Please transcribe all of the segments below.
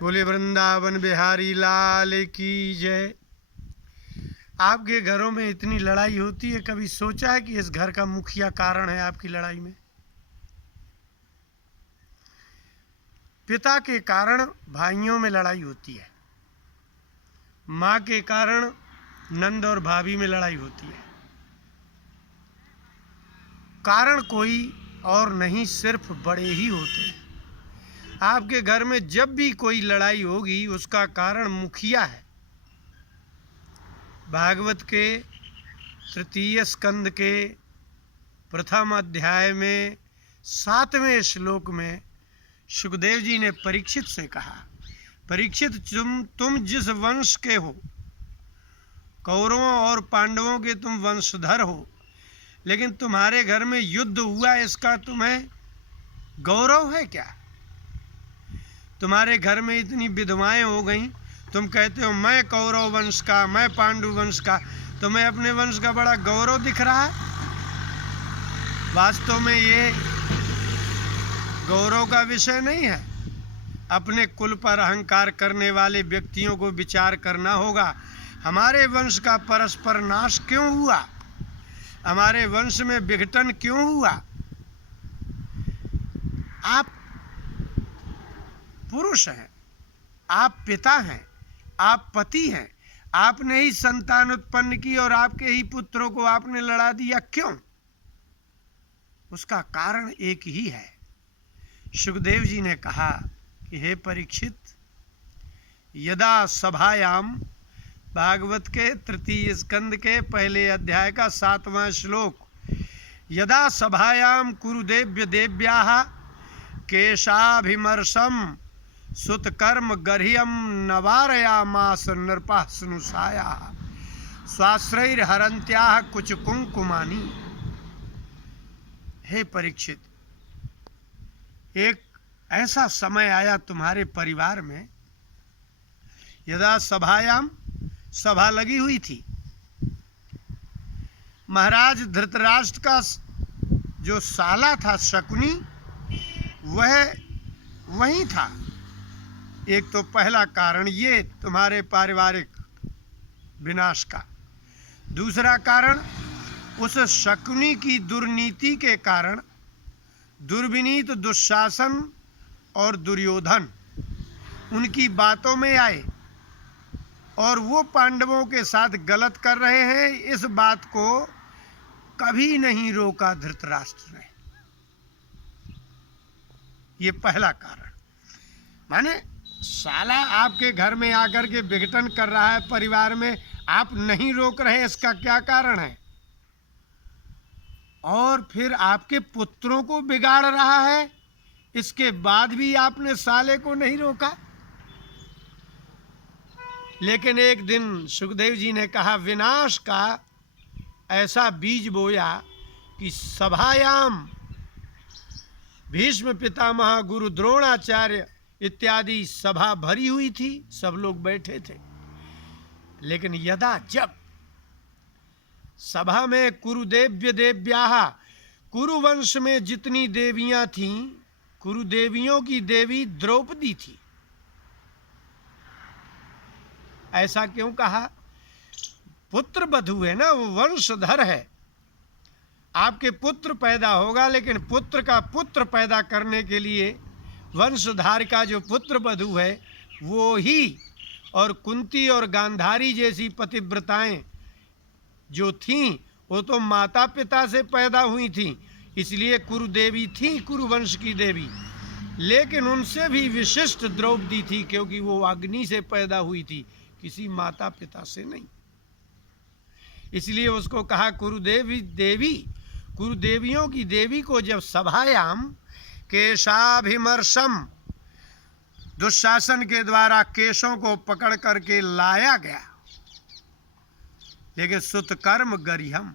बोले वृंदावन बिहारी लाल की जय। आपके घरों में इतनी लड़ाई होती है, कभी सोचा है कि इस घर का मुखिया कारण है आपकी लड़ाई में? पिता के कारण भाइयों में लड़ाई होती है, माँ के कारण नंद और भाभी में लड़ाई होती है। कारण कोई और नहीं, सिर्फ बड़े ही होते हैं। आपके घर में जब भी कोई लड़ाई होगी उसका कारण मुखिया है। भागवत के तृतीय स्कंद के प्रथम अध्याय में 7वें श्लोक में सुखदेव जी ने परीक्षित से कहा, परीक्षित तुम जिस वंश के हो, कौरवों और पांडवों के तुम वंशधर हो, लेकिन तुम्हारे घर में युद्ध हुआ, इसका तुम्हें गौरव है क्या? तुम्हारे घर में इतनी विधवाएं हो गई, तुम कहते हो मैं कौरव वंश का, मैं पांडु वंश का, तुम्हें अपने वंश का बड़ा गौरव दिख रहा है। वास्तव में ये गौरव का विषय नहीं है। अपने कुल पर अहंकार करने वाले व्यक्तियों को विचार करना होगा, हमारे वंश का परस्पर नाश क्यों हुआ, हमारे वंश में विघटन क्यों हुआ। आप पुरुष हैं, आप पिता हैं, आप पति हैं, आपने ही संतान उत्पन्न की और आपके ही पुत्रों को आपने लड़ा दिया, क्यों? उसका कारण एक ही है। सुखदेव जी ने कहा कि हे परीक्षित, यदा सभायाम, भागवत के तृतीय स्कंद के पहले अध्याय का 7वां श्लोक, यदा सभायाम कुरुदेव्य देव्याः केशाभिमर्शम सुतकर्म गर्ह्यम नवारयामास नृपः स्नुषायाः स्वाश्रैर्हरन्त्याः कुच कुंकुमानी। हे परीक्षित, एक ऐसा समय आया तुम्हारे परिवार में, यदा सभायाम, सभा लगी हुई थी, महाराज धृतराष्ट्र का जो साला था शकुनी, वह वहीं था। एक तो पहला कारण ये तुम्हारे पारिवारिक विनाश का। दूसरा कारण, उस शकुनी की दुर्नीति के कारण दुर्विनीत दुशासन और दुर्योधन उनकी बातों में आए और वो पांडवों के साथ गलत कर रहे हैं, इस बात को कभी नहीं रोका धृतराष्ट्र ने। ये पहला कारण। माने साला आपके घर में आकर के विघटन कर रहा है परिवार में, आप नहीं रोक रहे, इसका क्या कारण है? और फिर आपके पुत्रों को बिगाड़ रहा है, इसके बाद भी आपने साले को नहीं रोका। लेकिन एक दिन सुखदेव जी ने कहा, विनाश का ऐसा बीज बोया कि सभायाम भीष्म पितामह, गुरु द्रोणाचार्य इत्यादि सभा भरी हुई थी, सब लोग बैठे थे। लेकिन यदा, जब सभा में कुरुदेव्य देव्याः, कुरुवंश में जितनी देवियां थीं, कुरुदेवियों की देवी द्रौपदी थी। ऐसा क्यों कहा? पुत्र बधू है ना, वो वंशधर है। आपके पुत्र पैदा होगा, लेकिन पुत्र का पुत्र पैदा करने के लिए वंशधार का जो पुत्र बधू है वो ही, और कुंती और गांधारी जैसी पतिव्रताएं जो थीं, वो तो माता पिता से पैदा हुई थीं, इसलिए कुरुदेवी थी, कुरुवंश की देवी। लेकिन उनसे भी विशिष्ट द्रौपदी थी, क्योंकि वो अग्नि से पैदा हुई थी, किसी माता पिता से नहीं। इसलिए उसको कहा कुरुदेवी देवी। कुरुदेवियों की देवी को जब सभायाम केशाभिमर्शम, दुशासन के द्वारा केशों को पकड़ करके लाया गया, लेकिन सुतकर्म गर्ह्यम,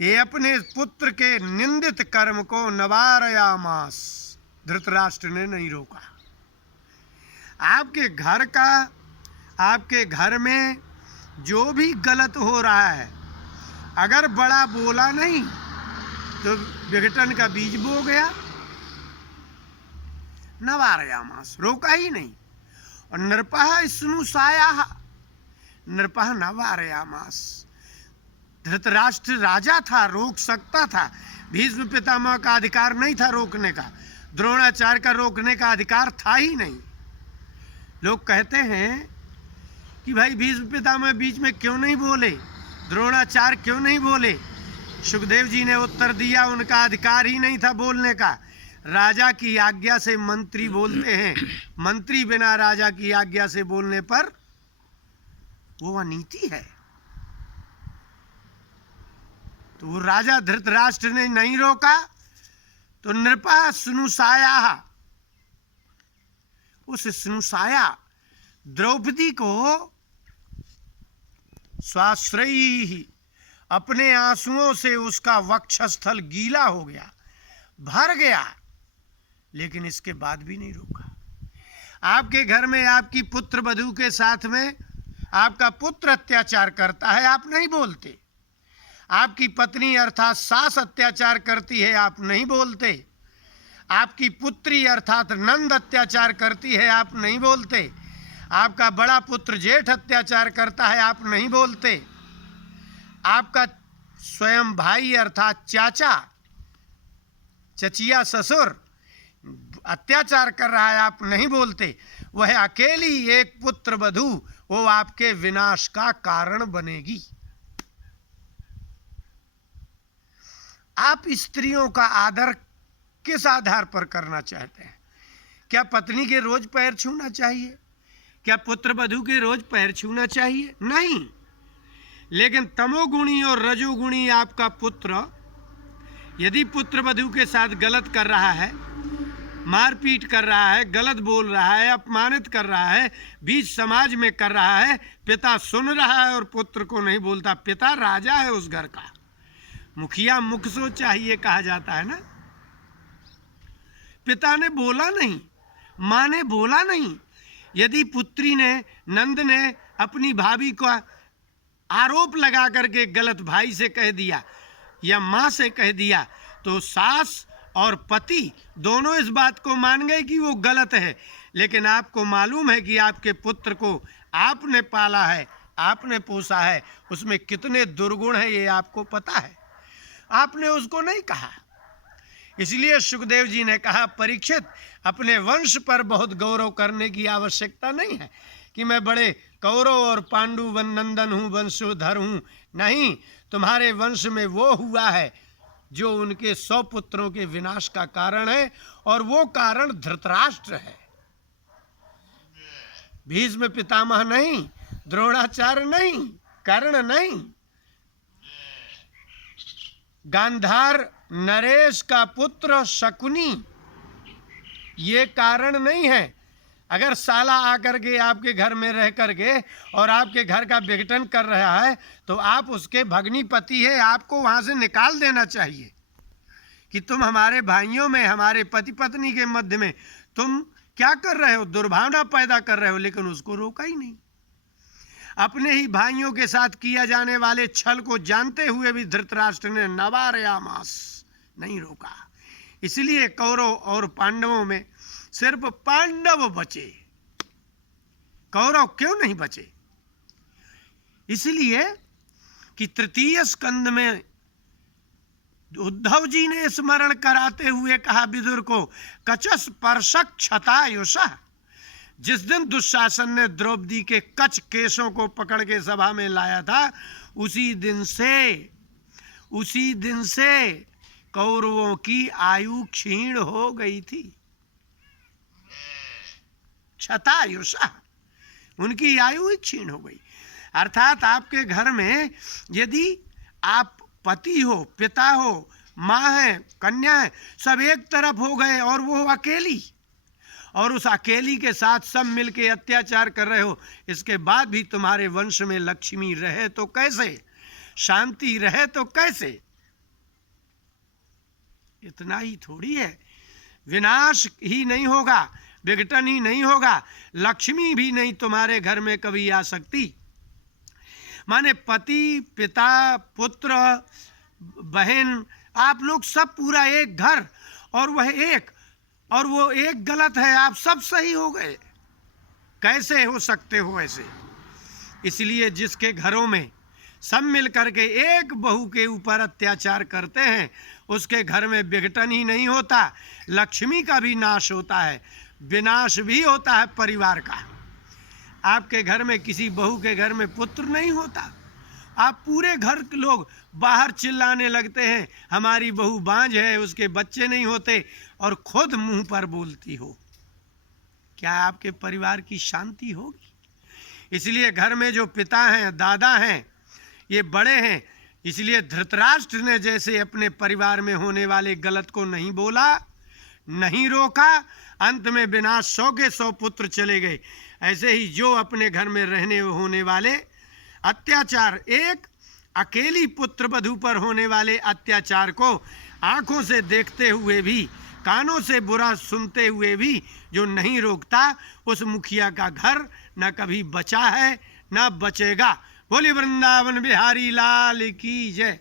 ये अपने पुत्र के निंदित कर्म को नवारयामास, धृतराष्ट्र ने नहीं रोका। आपके घर का, आपके घर में जो भी गलत हो रहा है, अगर बड़ा बोला नहीं तो विघटन का बीज बो गया। नवारयामास, रोका ही नहीं। और नृपः स्नुषायाः नृपः न वारयामास। धृतराष्ट्र राजा था, रोक सकता था, भीष्म पितामह का अधिकार नहीं था रोकने का, द्रोणाचार्य का रोकने का अधिकार था ही नहीं। लोग कहते हैं कि भाई भीष्म पितामह बीच में क्यों नहीं बोले, द्रोणाचार्य क्यों नहीं बोले। सुखदेव जी ने उत्तर दिया, उनका अधिकार ही नहीं था बोलने का। राजा की आज्ञा से मंत्री बोलते हैं, मंत्री बिना राजा की आज्ञा से बोलने पर वो अनीति है। तो वो राजा धृतराष्ट्र ने नहीं रोका, तो नृपः स्नुषायाः, उस स्नुषाया द्रौपदी को स्वाश्रयी, अपने आंसुओं से उसका वक्षस्थल गीला हो गया, भर गया, लेकिन इसके बाद भी नहीं रोका। आपके घर में आपकी पुत्र वधू के साथ में आपका पुत्र अत्याचार करता है, आप नहीं बोलते। आपकी पत्नी अर्थात सास अत्याचार करती है, आप नहीं बोलते। आपकी पुत्री अर्थात नंद अत्याचार करती है, आप नहीं बोलते। आपका बड़ा पुत्र जेठ अत्याचार करता है, आप नहीं बोलते। आपका स्वयं भाई अर्थात चाचा, चचिया, ससुर अत्याचार कर रहा है, आप नहीं बोलते। वह अकेली एक पुत्र वधू वो आपके विनाश का कारण बनेगी। आप स्त्रियों का आदर किस आधार पर करना चाहते हैं? क्या पत्नी के रोज पैर छूना चाहिए? क्या पुत्र वधू के रोज पैर छूना चाहिए? नहीं। लेकिन तमोगुणी और रजोगुणी आपका पुत्र यदि पुत्र वधू के साथ गलत कर रहा है, मारपीट कर रहा है, गलत बोल रहा है, अपमानित कर रहा है, बीच समाज में कर रहा है, पिता सुन रहा है और पुत्र को नहीं बोलता। पिता राजा है उस घर का, मुखिया मुख सो चाहिए कहा जाता है ना। पिता ने बोला नहीं, माँ ने बोला नहीं। यदि पुत्री ने, नंद ने अपनी भाभी का आरोप लगा करके गलत भाई से कह दिया या माँ से कह दिया, तो सास और पति दोनों इस बात को मान गए कि वो गलत है। लेकिन आपको मालूम है कि आपके पुत्र को आपने पाला है, आपने पोसा है, उसमें कितने दुर्गुण हैं ये आपको पता है, आपने उसको नहीं कहा। इसलिए सुखदेव जी ने कहा, परीक्षित, अपने वंश पर बहुत गौरव करने की आवश्यकता नहीं है कि मैं बड़े कौरव और पांडु नंदन हूँ, वंशोधर हूँ। नहीं, तुम्हारे वंश में वो हुआ है जो उनके 100 पुत्रों के विनाश का कारण है, और वो कारण धृतराष्ट्र है, भीष्म पितामह नहीं, द्रोणाचार्य नहीं, कर्ण नहीं, गांधार नरेश का पुत्र शकुनी, ये कारण नहीं है। अगर साला आकर के आपके घर में रह करके और आपके घर का विघटन कर रहा है तो आप उसके भग्नीपति है, आपको वहां से निकाल देना चाहिए कि तुम हमारे भाइयों में, हमारे पति पत्नी के मध्य में तुम क्या कर रहे हो, दुर्भावना पैदा कर रहे हो। लेकिन उसको रोका ही नहीं। अपने ही भाइयों के साथ किया जाने वाले छल को जानते हुए भी धृतराष्ट्र ने नवारयामास नहीं रोका। इसलिए कौरव और पांडवों में सिर्फ पांडव बचे, कौरव क्यों नहीं बचे? इसलिए कि तृतीय स्कंद में उद्धव जी ने स्मरण कराते हुए कहा विदुर को, कचस परशक क्षतायुषः। जिस दिन दुशासन ने द्रौपदी के कच केशों को पकड़ के सभा में लाया था, उसी दिन से कौरवों की आयु क्षीण हो गई थी। क्षतायुषः, उनकी आयु ही क्षीण हो गई। अर्थात आपके घर में यदि आप पति हो, पिता हो, माँ है, कन्या है, सब एक तरफ हो गए और वो अकेली, और उस अकेली के साथ सब मिलके अत्याचार कर रहे हो, इसके बाद भी तुम्हारे वंश में लक्ष्मी रहे तो कैसे, शांति रहे तो कैसे? इतना ही थोड़ी है, विनाश ही नहीं होगा, विघटन ही नहीं होगा, लक्ष्मी भी नहीं तुम्हारे घर में कभी आ सकती। माने पति, पिता, पुत्र, बहन, आप लोग सब पूरा एक घर, और वह एक, और वो एक गलत है, आप सब सही हो गए। कैसे हो सकते हो ऐसे? इसलिए जिसके घरों में सब मिल करके एक बहू के ऊपर अत्याचार करते हैं, उसके घर में विघटन ही नहीं होता, लक्ष्मी का भी नाश होता है, विनाश भी होता है परिवार का। आपके घर में किसी बहू के घर में पुत्र नहीं होता, आप पूरे घर के लोग बाहर चिल्लाने लगते हैं हमारी बहू बांझ है, उसके बच्चे नहीं होते, और खुद मुंह पर बोलती हो। क्या आपके परिवार की शांति होगी? इसलिए घर में जो पिता हैं, दादा हैं, ये बड़े हैं, इसलिए धृतराष्ट्र ने जैसे अपने परिवार में होने वाले गलत को नहीं बोला, नहीं रोका, अंत में विनाश 100 के 100 पुत्र चले गए, ऐसे ही जो अपने घर में रहने होने वाले अत्याचार, एक अकेली पुत्र वधू पर होने वाले अत्याचार को आंखों से देखते हुए भी, कानों से बुरा सुनते हुए भी जो नहीं रोकता, उस मुखिया का घर न कभी बचा है न बचेगा। बोली वृंदावन बिहारी लाल की जय।